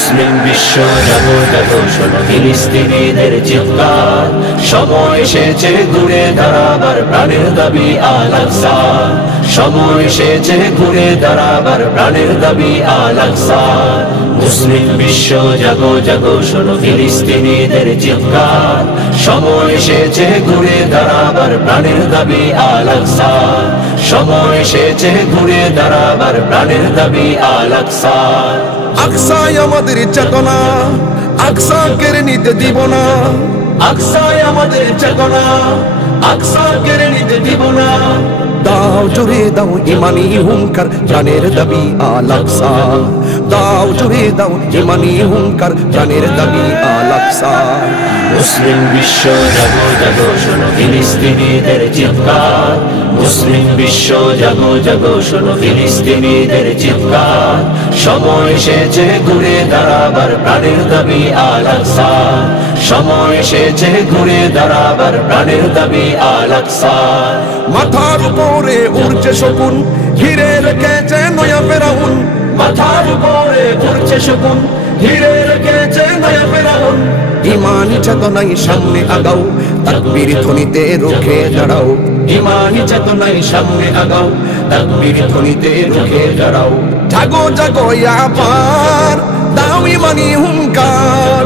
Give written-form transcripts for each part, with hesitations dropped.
মুসলিম বিশ্ব জাগো জাগো শোনো ফিলিস্তিনিদের চিৎকার, সময় এসেছে ঘুরে দাঁড়াবার প্রাণের দাবি আল আকসা, সময় এসেছে ঘুরে দাঁড়াবার প্রাণের দাবি আল আকসা। মুসলিম বিশ্ব জাগো জাগো শোনো ফিলিস্তিনিদের চিৎকার, সময় এসেছে ঘুরে দাঁড়াবার প্রাণের দাবি আল আকসা, সময় এসেছে ঘুরে দাঁড়াবার প্রাণের দাবি আল আকসা। আকসায় আমাদের চেতনা, আকসা কেড়ে নিতে দিব না, আকসায় আমাদের চেতনা, আকসা কেড়ে নিতে দিব না। দাও জুড়ে দাও ইমানি হুঙ্কার, প্রাণের দাবি আল আকসা, দাও জুড়ে দাও ইমানি হুঙ্কার, প্রাণের দাবি আল আকসা। মুসলিম বিশ্ব জাগো জাগো শোনো ফিলিস্তিনিদের চিৎকার, মুসলিম বিশ্ব জাগো জাগো শোনো ফিলিস্তিনিদের চিৎকার, সময় এসেছে ঘুরে দাঁড়াবার প্রাণের দাবি আল আকসা, সময় এসেছে ঘুরে দাঁড়াবার প্রাণের দাবি আল আকসা। মাথার উপরে উড়ছে শকুন, ঘিরে রেখেছে নয়া ফেরাউন, মাথার উপরে উড়ছে শকুন, ঘিরে রেখেছে নয়া ফেরাউন। ইমানি চেতনায় সামনে আগাও, তাকবীর ধ্বনিতে রুখে দাঁড়াও, ইমানি চেতনায় সামনে আগাও, তাকবীর ধ্বনিতে রুখে দাঁড়াও। জাগো জাগো আবার, দাও ইমানি হুঙ্কার,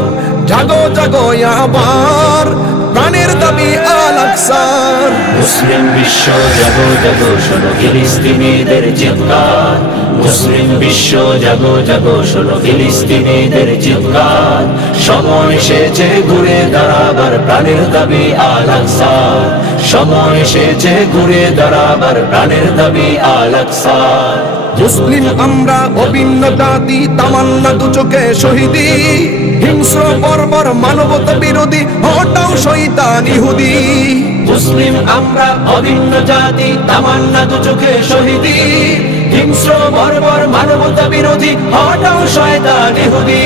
জাগো জাগো আবার, প্রাণের দাবি আল আকসার। মুসলিম বিশ্ব জাগো জাগো শোনো ফিলিস্তিনিদের চিৎকার, মুসলিম বিশ্ব জাগো জাগো শোনো ফিলিস্তিনিদের চিৎকার, সময় এসেছে ঘুরে দাঁড়াবার প্রাণের দাবি আল আকসা, সময় এসেছে ঘুরে দাঁড়াবার প্রাণের দাবি আল আকসা। মুসলিম আমরা অভিন্ন জাতি, তামান্না দু চোখে শহীদি, হিংস্র বর্বর মানবতা বিরোধী, হটাও শয়তান ইহুদি। মুসলিম আমরা অভিন্ন জাতি, তামান্না দু চোখে শহীদি, হিংস্র বর্বর মানবতা বিরোধী, হটাও শয়তান ইহুদি।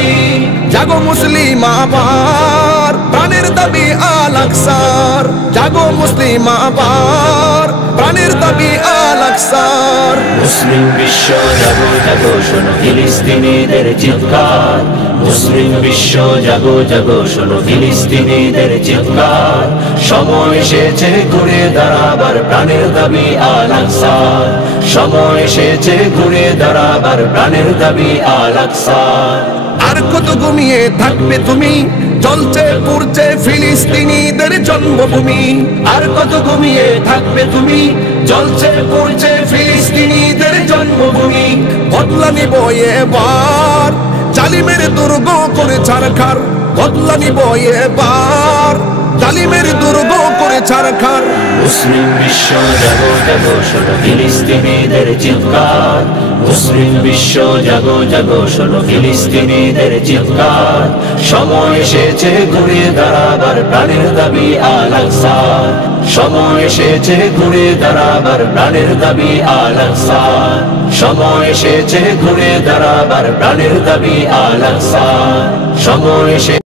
জাগো মুসলিম আবার, প্রাণের দাবি আল আকসার, জাগো মুসলিম আবার, প্রাণের দাবি আল আকসার। মুসলিম বিশ্ব জাগো জাগো শোনো ফিলিস্তিনিদের চিৎকার, মুসলিম বিশ্ব জাগো জাগো শোনো ফিলিস্তিনিদের চিৎকার, সময় এসেছে ঘুরে দাঁড়াবার প্রাণের দাবি আল আকসা, সময় এসেছে ঘুরে দাঁড়াবার প্রাণের দাবি আল আকসা। আর কত ঘুমিয়ে থাকবে তুমি, জ্বলছে পুড়ছে ফিলিস্তিনিদের জন্মভূমি, আর কত ঘুমিয়ে থাকবে তুমি, জ্বলছে পুড়ছে ফিলিস্তিনিদের জন্মভূমি। বদলা নিব এবার, জালিমের দুর্গ করে ছারখার, বদলা নিব এবার, জালিমের দুর্গ করে ছারখার। মুসলিম বিশ্ব জাগো জাগো শোনো ফিলিস্তিনিদের চিৎকার, মুসলিম বিশ্ব জাগো জাগো শোনো ফিলিস্তিনিদের চিৎকার, সময় এসেছে ঘুরে দাঁড়াবার প্রাণের দাবি আল আকসা, সময় এসেছে ঘুরে দাঁড়াবার প্রাণের দাবি আল আকসা, সময় এসেছে ঘুরে দাঁড়াবার প্রাণের দাবি আল আকসা, সময় এসে